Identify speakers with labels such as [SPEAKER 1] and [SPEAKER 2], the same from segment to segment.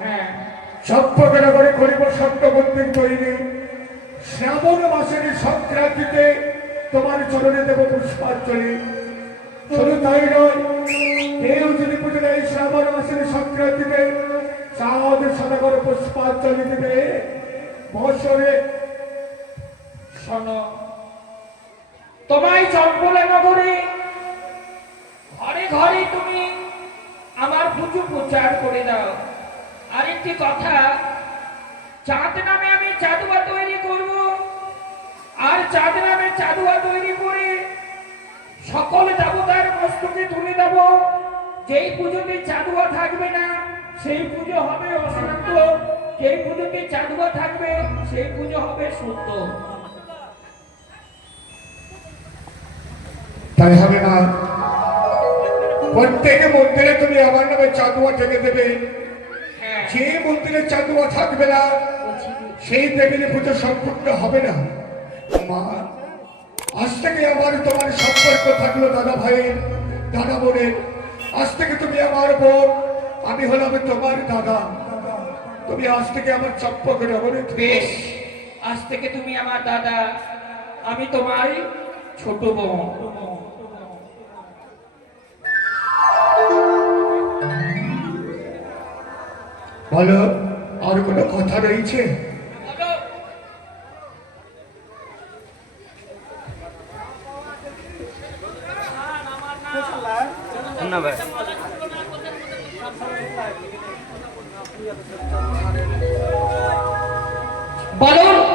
[SPEAKER 1] হ্যাঁ।
[SPEAKER 2] শ্রাবণ মাসের সংক্রান্তিতে তোমার চরণে দেব পুষ্পাঞ্জলি। শুধু তাই নয়, কেউ যদি পুজো দেয় শ্রাবণ মাসের সংক্রান্তিতে চাঁদ সাদা পুষ্পাঞ্জলি দেবে বছরে
[SPEAKER 1] শোনো তোমায় চম্পলা নগরে ঘরে ঘরে তুমি আমার পুজো প্রচার করে দাও আরেকটি কথা চাঁদ নামে আমি চাঁদুয়া তৈরি করব আর চাঁদ নামে চাঁদুয়া তৈরি করে সকল দেবতার মস্তকে তুলে দেব। যেই পুজোতে চাঁদুয়া থাকবে না সেই পুজো হবে অশান্ত। যেই পুজোতে চাঁদুয়া থাকবে সেই পুজো হবে শুদ্ধ
[SPEAKER 2] তাই হবে না। প্রত্যেক মন্দিরে তুমি আমার নামে চাঁদুয়া ঠেকে দেবে।
[SPEAKER 1] হ্যাঁ।
[SPEAKER 2] যে মন্দিরে চাঁদুয়া থাকবে না সেই দেবীর পুজো সম্পূর্ণ হবে না। মা আজ থেকে আমার তোমার সম্পর্ক থাকল দাদা ভাইয়ের দাদা বোনের। আজ থেকে তুমি আমার বোন আমি হলাম তোমার দাদা। তুমি আজ থেকে আমার সম্পর্ক নগরে
[SPEAKER 1] বেশ আজ থেকে তুমি আমার দাদা আমি তোমার ছোট বোন।
[SPEAKER 2] বলো আর কোনো কথা রয়েছে?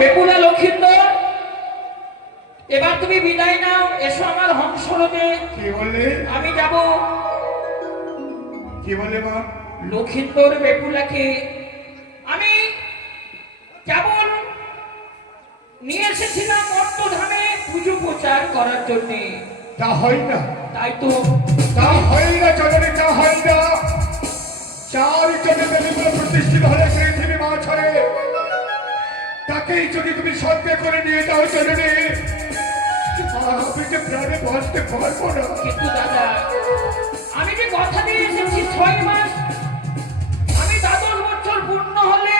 [SPEAKER 1] বেকুলা লক্ষিন্দর এবার তুমি বিদায় নাও এসো আমার হংসরতে
[SPEAKER 2] কি বললে?
[SPEAKER 1] আমি যাব।
[SPEAKER 2] কি বললে মা
[SPEAKER 1] লক্ষিন্দর বেকুলাকে আমি কেবল নিয়ে এসেছিলাম অর্থধামে পুজো প্রচার করার জন্যে।
[SPEAKER 2] তা হয় না।
[SPEAKER 1] তাই তো।
[SPEAKER 2] তা হয় না জননী তা হয় না। চার জনে প্রতিষ্ঠিত হলে পৃথিবী মা ছড়ে তাকেই যদি তুমি সঙ্গে করে নিয়ে যাও জননী আমি যে প্রাণে বাঁচতে পারব না।
[SPEAKER 1] কিন্তু দাদা আমি যে কথা দিয়ে এসেছি ছয় মাস আমি দ্বাদশ বছর পূর্ণ হলে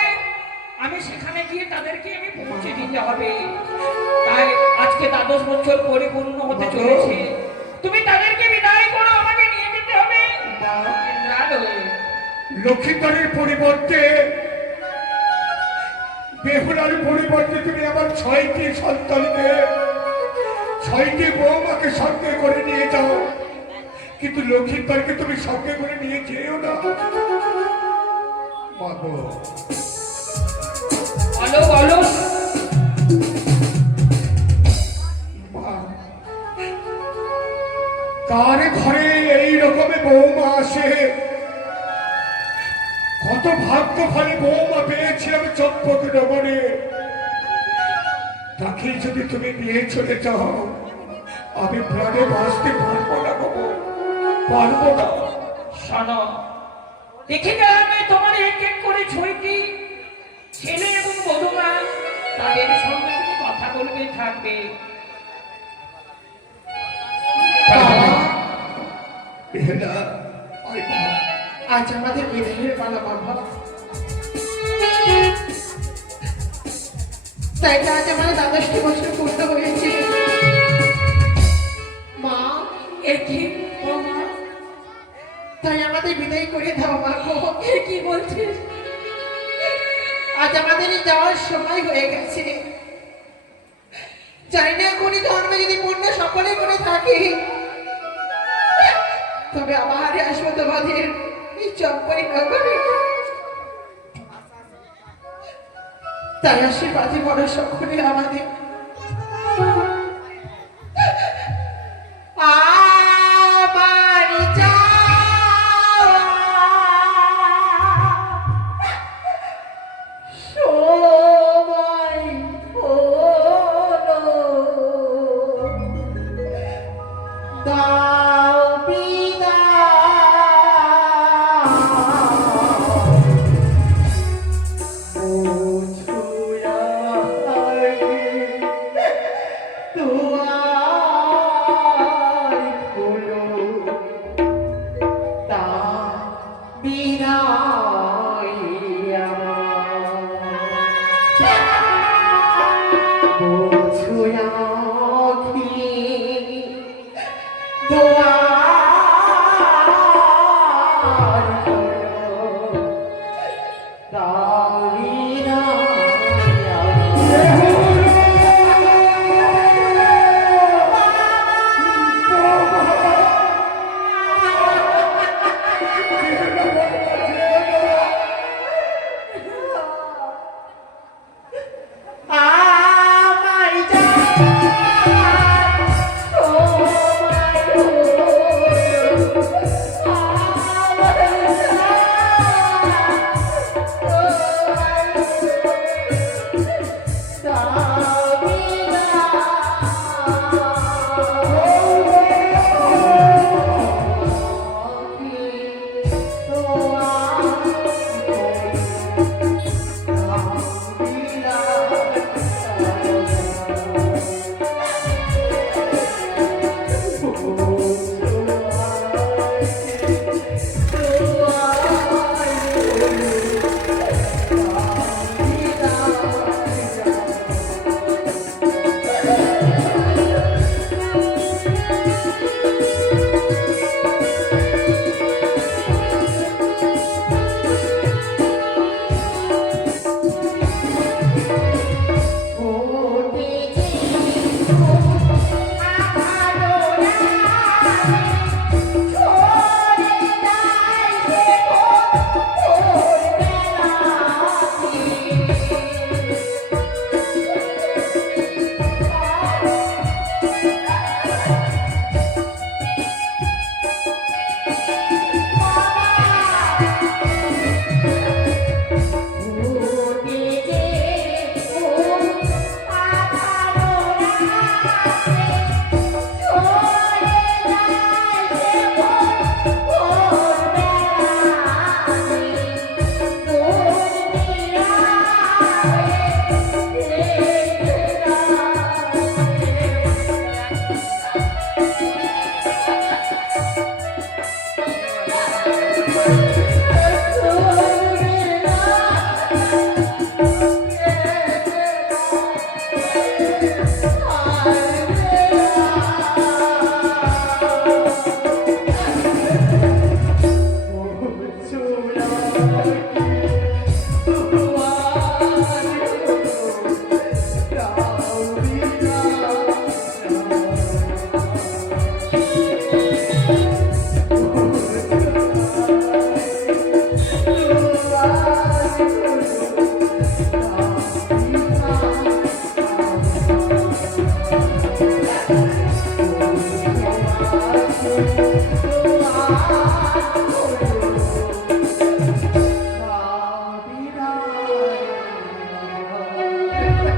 [SPEAKER 1] আমি সেখানে গিয়ে তাদেরকে আমি পৌঁছে দিতে হবে। তাই আজকে দ্বাদশ বছর পরিপূর্ণ হতে চলেছে। তুমি তাদেরকে বিদায় করো আমাকে নিয়ে যেতে হবে। হয়ে।
[SPEAKER 2] পরিবর্তে বেহুলার পরিবর্তে তুমি আমার ছয়টি সন্তানকে, ছয়টি বৌমাকে সঙ্গে করে নিয়ে যাও। কিন্তু লক্ষ্মীপারকে তুমি সঙ্গে করে নিয়ে যেও না। ভাগ্যশালী বৌমা পেয়েছিলাম চম্পক নগরে তাকে যদি তুমি নিয়ে চলে যাও আমি প্রাণে বাঁচতে পারব না বাবু। পারব না।
[SPEAKER 1] শোনো দেখে গেলাম তোমার এক এক করে ছয়টি ছেলে এবং বধুমা তাদের সঙ্গে তুমি কথা বলবে থাকবে।
[SPEAKER 3] আজ আমাদের বিদায়ের পালা বাবা। তাই আজ আমাদের দ্বাদশটি বছর পূর্ণ হয়েছে মা
[SPEAKER 1] একই
[SPEAKER 3] মা? তাই আমাদের বিদায় করে দাও মা
[SPEAKER 1] কি বলছিস
[SPEAKER 3] আজ আমাদের যাওয়ার সময় হয়ে গেছে। জানি না কোন ধর্মে যদি পূর্ণ সকলে করে থাকি তবে আবার আসব তোমাদের এই চম্পাই নগরে। তাই আশীর্বাদে বড় সকলে আমাদের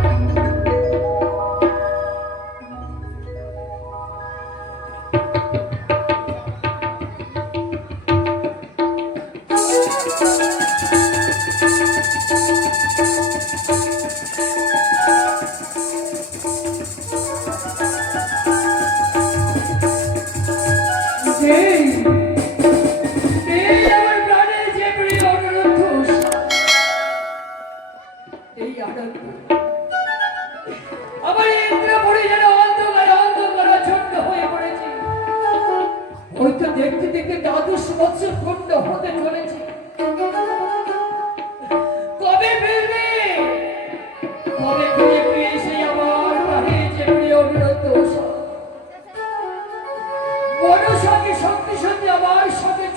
[SPEAKER 1] এই দ্বাদশ বছর